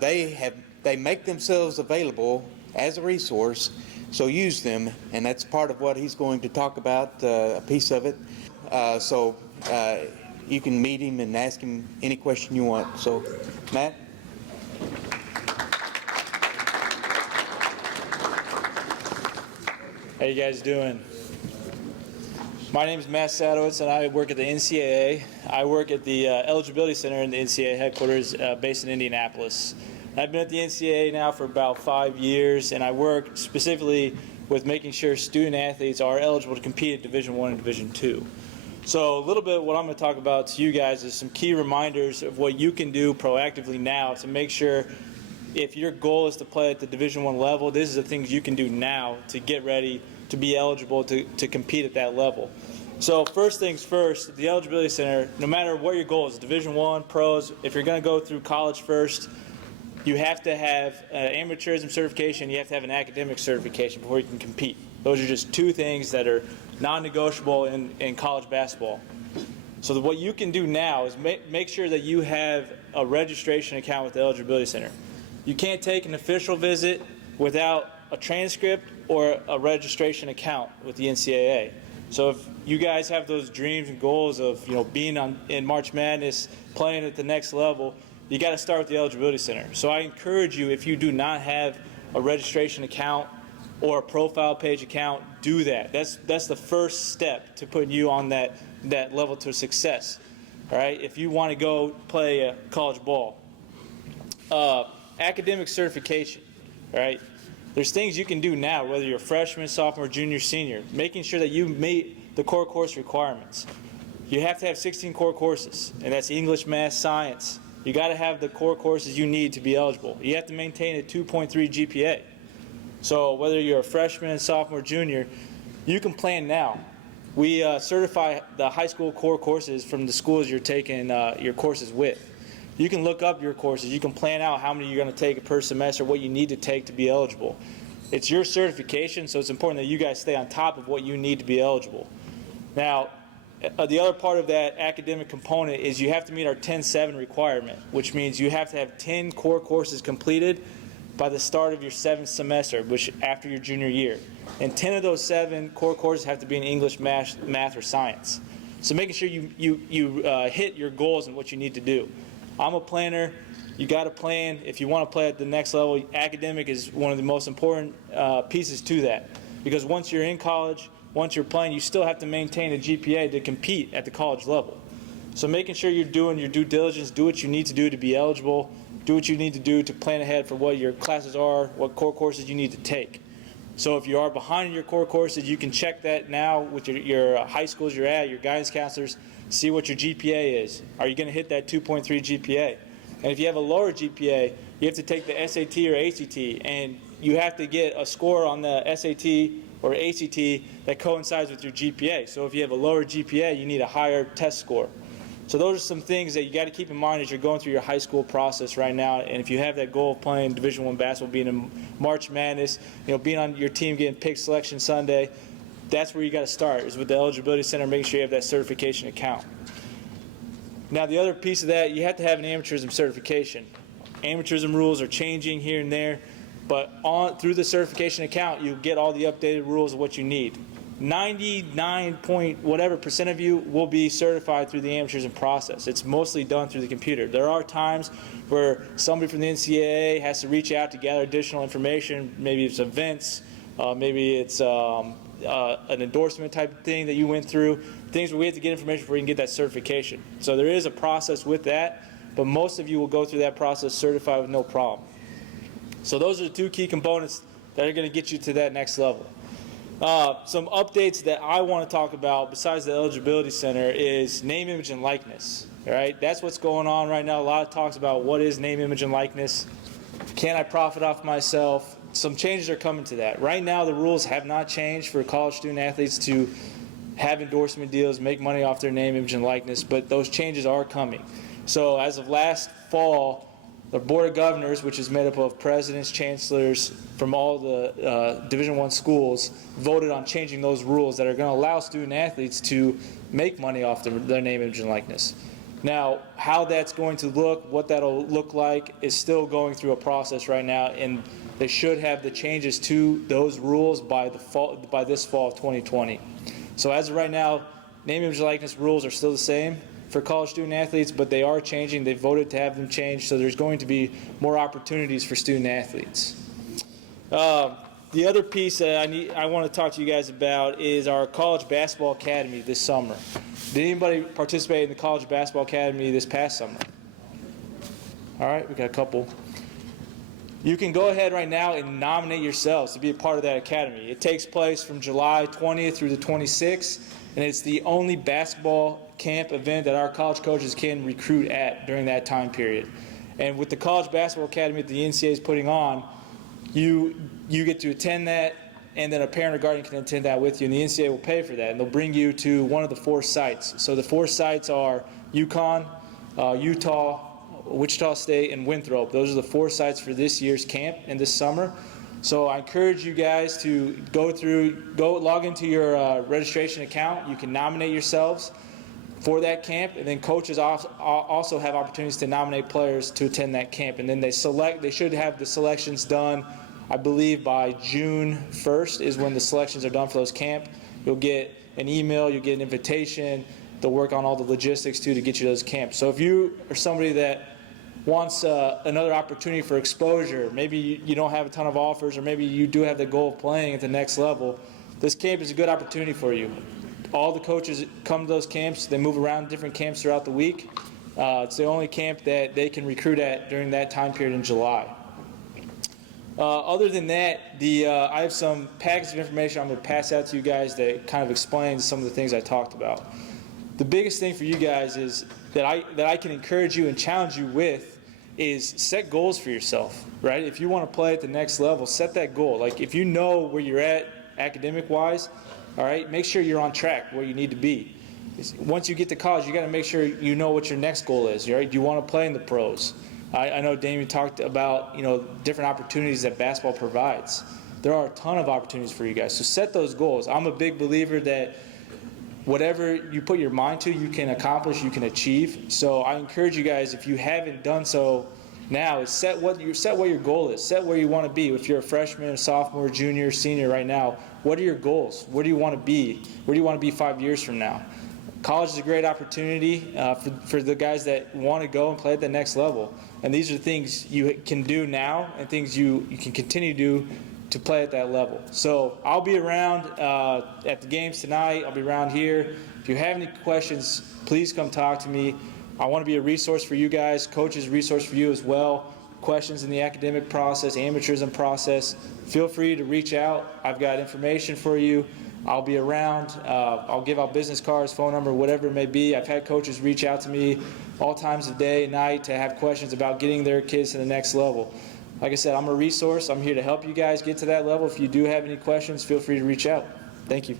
they make themselves available as a resource, so use them, and that's part of what he's going to talk about, a piece of it. So you can meet him and ask him any question you want. So, Matt? How you guys doing? My name is Matt Sadowitz, and I work at the NCAA. I work at the Eligibility Center in the NCAA headquarters based in Indianapolis. I've been at the NCAA now for about 5 years, and I work specifically with making sure student athletes are eligible to compete at Division I and Division II. So a little bit what I'm going to talk about to you guys is some key reminders of what you can do proactively now to make sure, if your goal is to play at the Division I level, this is the things you can do now to get ready to be eligible to compete at that level. So first things first, the Eligibility Center, no matter what your goal is, Division I, pros, if you're going to go through college first, you have to have amateurism certification, you have to have an academic certification before you can compete. Those are just two things that are non-negotiable in college basketball. So what you can do now is make sure that you have a registration account with the Eligibility Center. You can't take an official visit without a transcript or a registration account with the NCAA. So if you guys have those dreams and goals of being in March Madness, playing at the next level, you got to start with the Eligibility Center. So I encourage you, if you do not have a registration account or a profile page account, do that. That's the first step to putting you on that level to success. All right, if you want to go play college ball. Academic certification, right? There's things you can do now, whether you're a freshman, sophomore, junior, senior, making sure that you meet the core course requirements. You have to have 16 core courses, and that's English, math, science. You got to have the core courses you need to be eligible. You have to maintain a 2.3 GPA. So whether you're a freshman, sophomore, junior, you can plan now. We certify the high school core courses from the schools you're taking your courses with. You can look up your courses. You can plan out how many you're going to take per semester, what you need to take to be eligible. It's your certification, so it's important that you guys stay on top of what you need to be eligible. Now, the other part of that academic component is you have to meet our 10-7 requirement, which means you have to have 10 core courses completed by the start of your 7th semester, which after your junior year. And 10 of those 7 core courses have to be in English, math, or science. So making sure you hit your goals and what you need to do. I'm a planner. You got to plan. If you want to play at the next level, academic is one of the most important pieces to that. Because once you're in college, once you're playing, you still have to maintain a GPA to compete at the college level. So making sure you're doing your due diligence, do what you need to do to be eligible, do what you need to do to plan ahead for what your classes are, what core courses you need to take. So if you are behind in your core courses, you can check that now with your high schools you're at, your guidance counselors, see what your GPA is. Are you going to hit that 2.3 GPA? And if you have a lower GPA, you have to take the SAT or ACT, and you have to get a score on the SAT or ACT that coincides with your GPA. So if you have a lower GPA, you need a higher test score. So those are some things that you got to keep in mind as you're going through your high school process right now. And if you have that goal of playing Division I basketball, being in March Madness, being on your team, getting picked selection Sunday, that's where you got to start, is with the Eligibility Center, making sure you have that certification account. Now the other piece of that, you have to have an amateurism certification. Amateurism rules are changing here and there, but through the certification account, you get all the updated rules of what you need. 99% of you will be certified through the amateurism process. It's mostly done through the computer. There are times where somebody from the NCAA has to reach out to gather additional information. Maybe it's events, maybe it's an endorsement type of thing that you went through, things where we have to get information before you can get that certification. So there is a process with that, but most of you will go through that process certified with no problem. So those are the two key components that are going to get you to that next level. Some updates that I want to talk about besides the Eligibility Center is name, image, and likeness. All right, that's what's going on right now. A lot of talks about what is name, image, and likeness. Can I profit off myself? Some changes are coming to that. Right now, the rules have not changed for college student athletes to have endorsement deals, make money off their name, image, and likeness, but those changes are coming. So as of last fall, the Board of Governors, which is made up of presidents, chancellors from all the Division I schools, voted on changing those rules that are going to allow student athletes to make money off their name, image, and likeness. Now, how that's going to look, what that'll look like, is still going through a process right now, and they should have the changes to those rules by this fall of 2020. So as of right now, name, image, likeness rules are still the same for college student athletes, but they are changing. They voted to have them changed, so there's going to be more opportunities for student athletes. The other piece that I want to talk to you guys about is our college basketball academy this summer. Did anybody participate in the college basketball academy this past summer? All right, we got a couple. You can go ahead right now and nominate yourselves to be a part of that academy. It takes place from July 20th through the 26th, and it's the only basketball camp event that our college coaches can recruit at during that time period. And with the college basketball academy that the NCAA is putting on, you get to attend that, and then a parent or guardian can attend that with you, and the NCAA will pay for that, and they'll bring you to one of the 4 sites. So the 4 sites are UConn, Utah, Wichita State, and Winthrop. Those are the 4 sites for this year's camp and this summer. So I encourage you guys to go log into your registration account. You can nominate yourselves for that camp, and then coaches also have opportunities to nominate players to attend that camp. And then they should have the selections done, I believe by June 1st is when the selections are done for those camp. You'll get an email, you'll get an invitation. They'll work on all the logistics too to get you to those camps. So if you are somebody that wants another opportunity for exposure, maybe you don't have a ton of offers, or maybe you do have the goal of playing at the next level, this camp is a good opportunity for you. All the coaches come to those camps. They move around different camps throughout the week. It's the only camp that they can recruit at during that time period in July. Other than that, I have some packets of information I'm going to pass out to you guys that kind of explains some of the things I talked about. The biggest thing for you guys is that I can encourage you and challenge you with is set goals for yourself, right? If you want to play at the next level, set that goal. Like if you know where you're at academic-wise, all right, make sure you're on track where you need to be. Once you get to college, you got to make sure you know what your next goal is, right? Do you want to play in the pros? I know Damien talked about, different opportunities that basketball provides. There are a ton of opportunities for you guys. So set those goals. I'm a big believer that whatever you put your mind to, you can accomplish, you can achieve. So I encourage you guys, if you haven't done so now, is set what your goal is. Set where you want to be. If you're a freshman, sophomore, junior, senior right now, what are your goals? Where do you want to be? Where do you want to be 5 years from now? College is a great opportunity for the guys that want to go and play at the next level. And these are things you can do now and things you can continue to do to play at that level. So I'll be around at the games tonight. I'll be around here. If you have any questions, please come talk to me. I want to be a resource for you guys, coaches, resource for you as well. Questions in the academic process, amateurism process, feel free to reach out. I've got information for you. I'll be around. I'll give out business cards, phone number, whatever it may be. I've had coaches reach out to me all times of day and night to have questions about getting their kids to the next level. Like I said, I'm a resource. I'm here to help you guys get to that level. If you do have any questions, feel free to reach out. Thank you.